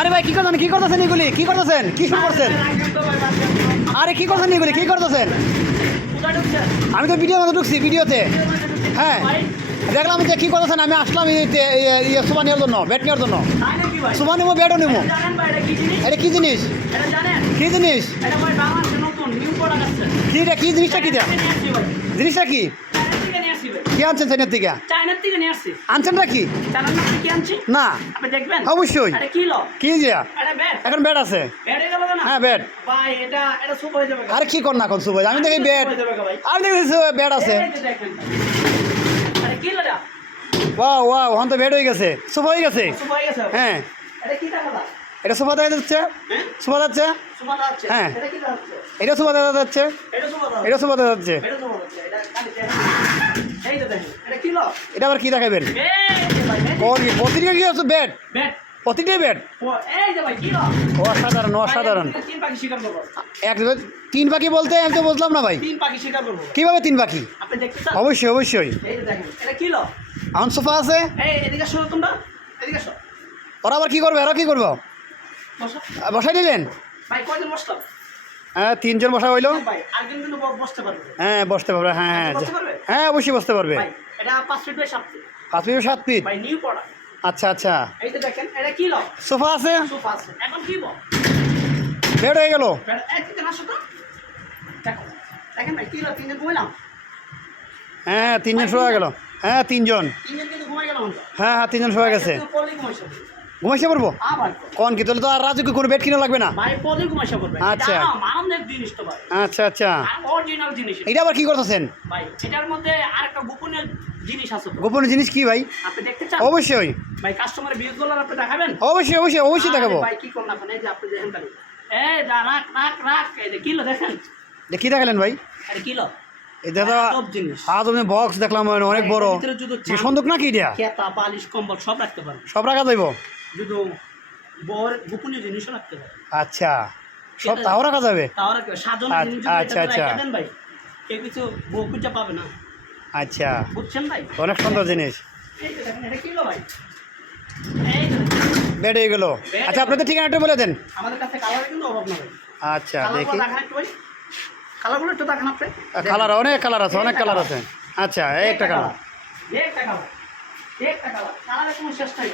আরে ভাই কি করছেন? কি করতেছেন এগুলি? কি করতেছেন? কি শুরু করছেন? আরে কি করছেন এগুলি? কি করতেছেন? আমি তো ভিডিওর মধ্যে ঢুকছি ভিডিওতে। হ্যাঁ। দেখলাম যে কি করতেছেন আমি আসলাম সুমা নেওয়ার জন্য ব্যাট নেওয়ার জন্য। সুমা নেব ব্যাটও নেব। এটা কি জিনিস? কি জিনিস? কি জিনিসটা কি জিনিসটা কি? কি আনছেন থেকে? থেকে নিয়ে আসছি। আনছেনটা কি চায়নার থেকে কি আনছি? না। আপনি দেখবেন। অবশ্যই। এটা কি লো? কি যে? এখন ব্যাট আছে। ব্যাট গেল না হ্যাঁ ব্যাট। ভাই এটা এটা সুপ হয়ে যাবে আরে কি কর না এখন সুবাই আমি দেখি ব্যাট। আমি দেখি ব্যাট আছে। আরে কি লো ওয়াও ওয়াও হন তো ব্যাট হয়ে গেছে। সুপ হয়ে গেছে? সুপ হয়ে গেছে। হ্যাঁ। এটা কি টাকা এটা সুপা দেখা যাচ্ছে? হ্যাঁ? সুপা যাচ্ছে? হ্যাঁ। এটা কি যাচ্ছে? এটা সুপা দেখা যাচ্ছে? এটা সুপা সুপা দেখা যাচ্ছে। এটা আবার কি দেখাবেন কোন প্রতিটা কি আছে ব্যাট ব্যাট প্রতিটাই ব্যাট অসাধারণ অসাধারণ। এক তিন পাখি বলতে আমি তো বুঝলাম না ভাই। কীভাবে তিন পাখি? অবশ্যই অবশ্যই। এখন সোফা আছে? ওরা আবার কি করবে? ওরা কি করব? বসাই দিলেন? ভাই কয়জন বসলাম হ্যাঁ তিনজন বসা হইল। হ্যাঁ বসতে পারবে হ্যাঁ হ্যাঁ হ্যাঁ অবশ্যই বসতে পারবে। পাঁচ ফিট সাত ফিট আচ্ছা আচ্ছা। সোফা আছে? বেড হয়ে গেল। হ্যাঁ তিনজন শোয়া গেল। হ্যাঁ তিনজন। হ্যাঁ হ্যাঁ তিনজন শোয়া গেছে। ঘুমাইছে পড়ব? কোন কি তাহলে তো আর রাজুকে কোনো বেড কিনা লাগবে না। আচ্ছা। আচ্ছা আচ্ছা। জিনিস এটা। আবার কি করতেছেন? গোপনীয় জিনিস কি ভাই? অবশ্যই। অবশ্যই অবশ্যই অবশ্যই দেখাবো। কি দেখালেন ভাই? কিলো? এটা তো বক্স দেখলাম মানে অনেক বড়। সন্দুক নাকি এটা? খেতা বালিশ কম্বল সব রাখতে পারেন সব রাখা যাইব? যদি বর গোপনীয় জিনিসও রাখতে পারেন আচ্ছা। সব তাও রাখা যাবে? তাও রাখতে সাজানো আচ্ছা, জিনিস আচ্ছা, আচ্ছা। ভাই। কেউ কিছু বউ খুঁজে পাবে না। আচ্ছা। বুঝছেন ভাই? অনেক সুন্দর জিনিস। এটা ভাই? বেড হয়ে গেল। আচ্ছা আপনাদের ঠিকানাটা বলে দেন। আমাদের কাছে কালার কিন্তু অভাব না ভাই আচ্ছা দেখি। কালারগুলো একটু দেখান আপনি। কালার অনেক কালার আছে অনেক কালার আছে। আচ্ছা এই একটা কালার।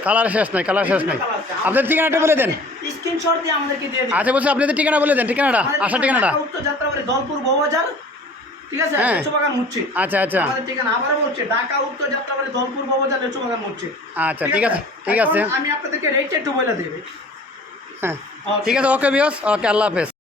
কালার। শেষ নাই। কালার শেষ নাই আপনাদের ঠিকানাটা বলে দেন। স্ক্রিনশট দিয়ে আমাদেরকে দিয়ে দিন। আচ্ছা বলছি আপনাদের ঠিকানা বলে দেন ঠিকানাটা আসার ঠিকানাটা। উত্তর যাত্রাবাড়ি দলপুর বউবাজার ঠিক আছে? হ্যাঁ। লেচুবাগান আচ্ছা আচ্ছা। আমাদের ঠিকানা আবারও বলছি ঢাকা উত্তর যাত্রাবাড়ি দলপুর বউবাজার লেচুবাগান মুচ্ছি আচ্ছা ঠিক আছে? ঠিক আছে। আমি আপনাদেরকে রেটটা একটু বলে দিই হ্যাঁ। ঠিক আছে ওকে বিয়স ওকে আল্লাহ হাফেজ।